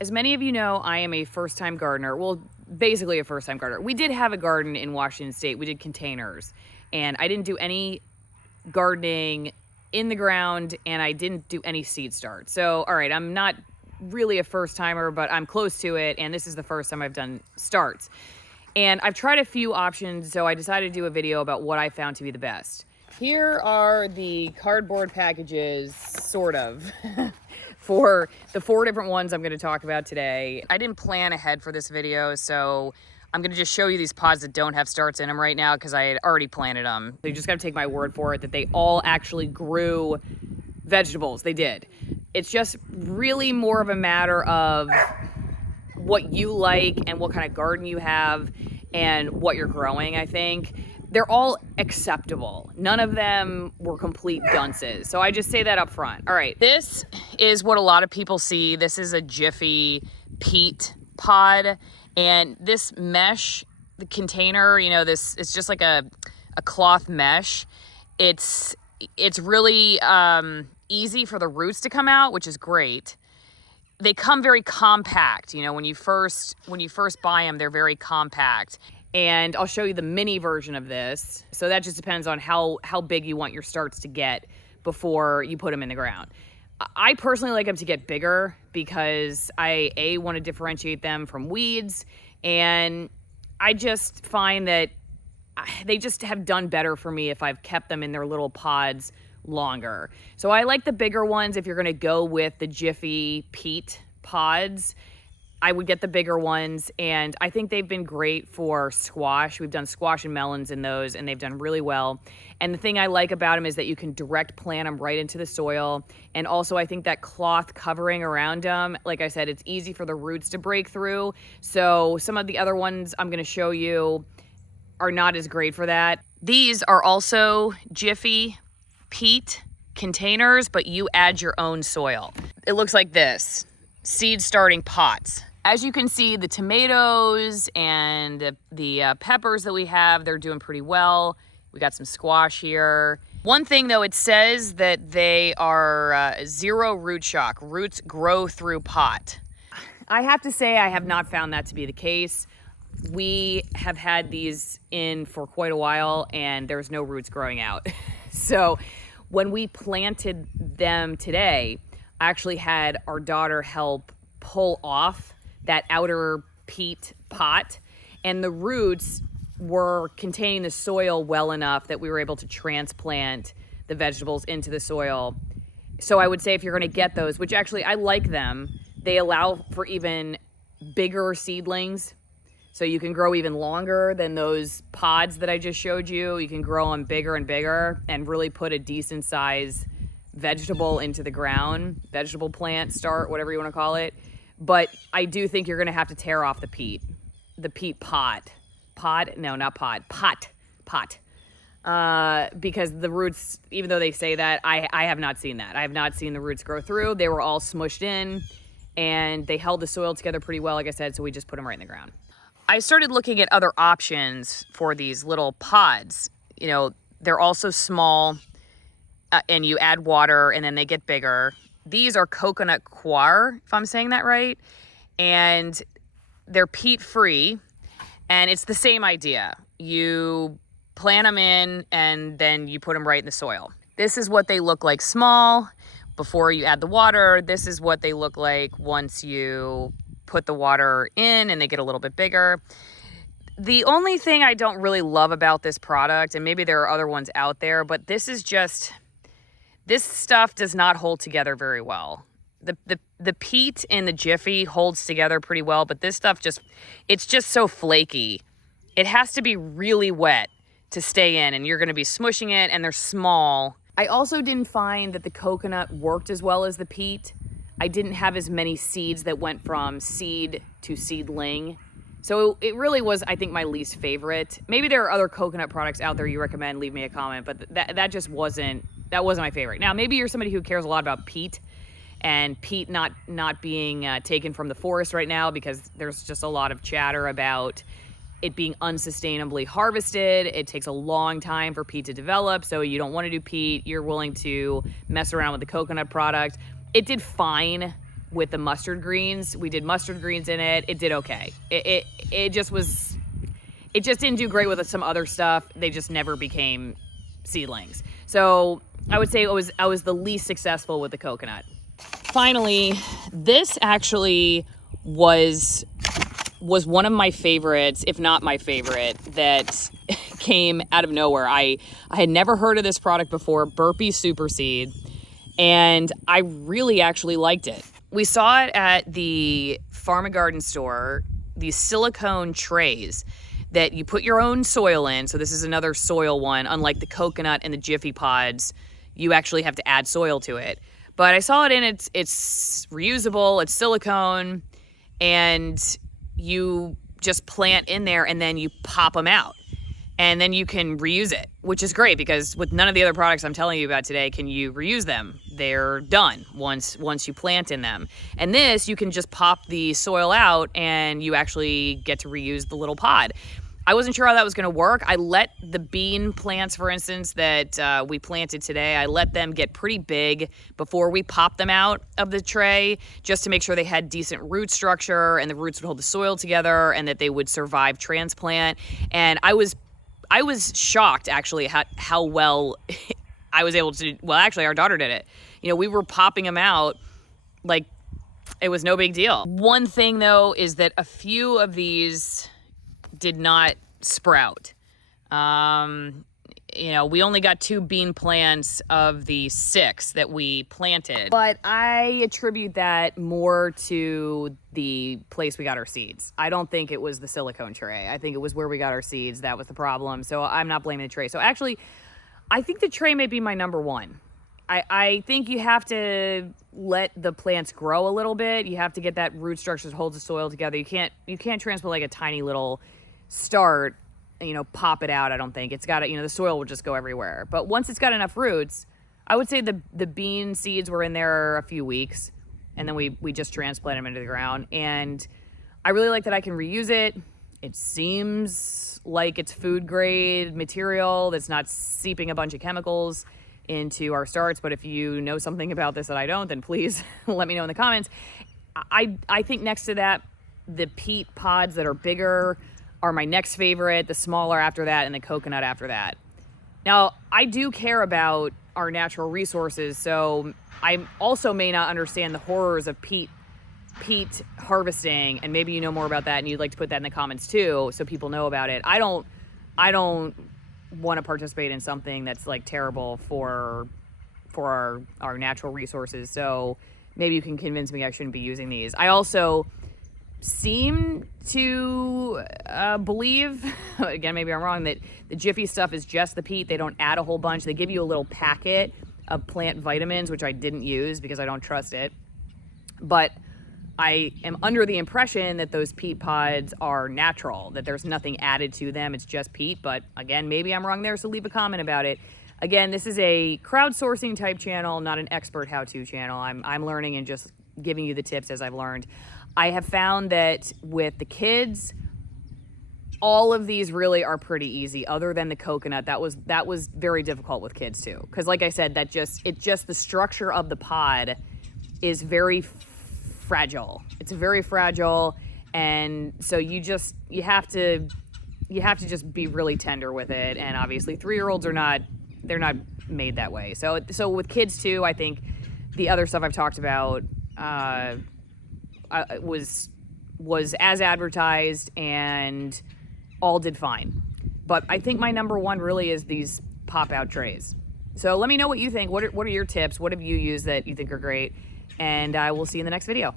As many of you know, I am a first-time gardener. Well, basically a first-time gardener. We did have a garden in Washington State. We did containers, and I didn't do any gardening in the ground, and I didn't do any seed start. So, all right, I'm not really a first-timer, but I'm close to it, and this is the first time I've done starts. And I've tried a few options, so I decided to do a video about what I found to be the best. Here are the cardboard packages, sort of, for the 4 different ones I'm going to talk about today. I didn't plan ahead for this video, so I'm going to just show you these pods that don't have starts in them right now because I had already planted them. So you just got to take my word for it that they all actually grew vegetables. They did. It's just really more of a matter of what you like and what kind of garden you have and what you're growing, I think. They're all acceptable. None of them were complete dunces. So I just say that up front. All right, this is what a lot of people see. This is a Jiffy peat pod. And this mesh, the container, you know, it's just like a cloth mesh. It's really easy for the roots to come out, which is great. They come very compact. You know, when you first buy them, they're very compact. And I'll show you the mini version of this. So that just depends on how big you want your starts to get before you put them in the ground. I personally like them to get bigger because I want to differentiate them from weeds, and I just find that they just have done better for me if I've kept them in their little pods longer. So I like the bigger ones. If you're going to go with the Jiffy peat pods, I would get the bigger ones, and I think they've been great for squash. We've done squash and melons in those, and they've done really well. And the thing I like about them is that you can direct plant them right into the soil. And also I think that cloth covering around them, like I said, it's easy for the roots to break through. So some of the other ones I'm going to show you are not as great for that. These are also Jiffy peat containers, but you add your own soil. It looks like this. Seed starting pots. As you can see, the tomatoes and the peppers that we have, they're doing pretty well. We got some squash here. One thing though, it says that they are 0 root shock. Roots grow through pot. I have to say I have not found that to be the case. We have had these in for quite a while and there's no roots growing out. So when we planted them today, I actually had our daughter help pull off that outer peat pot, and the roots were containing the soil well enough that we were able to transplant the vegetables into the soil. So I would say if you're going to get those, which actually I like them, they allow for even bigger seedlings. So you can grow even longer than those pods that I just showed you. You can grow them bigger and bigger and really put a decent size vegetable into the ground, vegetable plant, start, whatever you want to call it. But I do think you're going to have to tear off the peat pot. No, not pod, pot. Because the roots, even though they say that, I have not seen that. I have not seen the roots grow through. They were all smushed in and they held the soil together pretty well, like I said, so we just put them right in the ground. I started looking at other options for these little pods. You know, they're also small. And you add water and then they get bigger. These are coconut coir, if I'm saying that right. And they're peat free. And it's the same idea. You plant them in and then you put them right in the soil. This is what they look like small before you add the water. This is what they look like once you put the water in and they get a little bit bigger. The only thing I don't really love about this product, and maybe there are other ones out there, but this stuff does not hold together very well. The peat in the Jiffy holds together pretty well, but this stuff it's just so flaky. It has to be really wet to stay in, and you're going to be smushing it, and they're small. I also didn't find that the coconut worked as well as the peat. I didn't have as many seeds that went from seed to seedling. So it really was, I think, my least favorite. Maybe there are other coconut products out there you recommend, leave me a comment, but that just wasn't my favorite. Now, maybe you're somebody who cares a lot about peat and peat not being taken from the forest right now because there's just a lot of chatter about it being unsustainably harvested. It takes a long time for peat to develop, so you don't want to do peat. You're willing to mess around with the coconut product. It did fine with the mustard greens. We did mustard greens in it. It did okay. It just was, it just didn't do great with some other stuff. They just never became seedlings. So I would say I was the least successful with the coconut. Finally, this actually was one of my favorites, if not my favorite, that came out of nowhere. I had never heard of this product before, Burpee Super Seed, and I really actually liked it. We saw it at the Farm and Garden store, these silicone trays that you put your own soil in. So this is another soil one. Unlike the coconut and the Jiffy Pods, you actually have to add soil to it. But I saw it in it's reusable, it's silicone, and you just plant in there and then you pop them out. And then you can reuse it, which is great because with none of the other products I'm telling you about today can you reuse them. They're done once you plant in them. And this, you can just pop the soil out and you actually get to reuse the little pod. I wasn't sure how that was going to work. I let the bean plants, for instance, that we planted today, I let them get pretty big before we popped them out of the tray, just to make sure they had decent root structure and the roots would hold the soil together and that they would survive transplant. And I was shocked, actually, how well I was able to. Well, actually, our daughter did it. You know, we were popping them out like it was no big deal. One thing, though, is that a few of these did not sprout. You know, we only got 2 bean plants of the 6 that we planted. But I attribute that more to the place we got our seeds. I don't think it was the silicone tray. I think it was where we got our seeds. That was the problem. So I'm not blaming the tray. So actually, I think the tray may be my number one. I think you have to let the plants grow a little bit. You have to get that root structure that holds the soil together. You can't transplant like a tiny little start, you know, pop it out. I don't think it's got to, you know, the soil will just go everywhere. But once it's got enough roots, I would say the bean seeds were in there a few weeks, and then we just transplant them into the ground. And I really like that I can reuse it. It seems like it's food grade material that's not seeping a bunch of chemicals into our starts. But if you know something about this that I don't, then please let me know in the comments. I think next to that, the peat pods that are bigger are my next favorite, the smaller after that, and the coconut after that. Now, I do care about our natural resources, so I also may not understand the horrors of peat harvesting, and maybe you know more about that and you'd like to put that in the comments too, so people know about it. I don't want to participate in something that's like terrible for our natural resources, so maybe you can convince me I shouldn't be using these. I also seem to believe, again, maybe I'm wrong, that the Jiffy stuff is just the peat. They don't add a whole bunch. They give you a little packet of plant vitamins, which I didn't use because I don't trust it. But I am under the impression that those peat pods are natural, that there's nothing added to them. It's just peat. But again, maybe I'm wrong there, so leave a comment about it. Again, this is a crowdsourcing type channel, not an expert how-to channel. I'm learning and just giving you the tips as I've learned. I have found that with the kids, all of these really are pretty easy, other than the coconut. That was very difficult with kids too, because like I said, the structure of the pod is very fragile. It's very fragile, and so you have to just be really tender with it. And obviously, 3-year-olds they're not made that way. So with kids too, I think the other stuff I've talked about was as advertised and all did fine. But I think my number one really is these pop-out trays. So let me know what you think. What are your tips? What have you used that you think are great? And I will see you in the next video.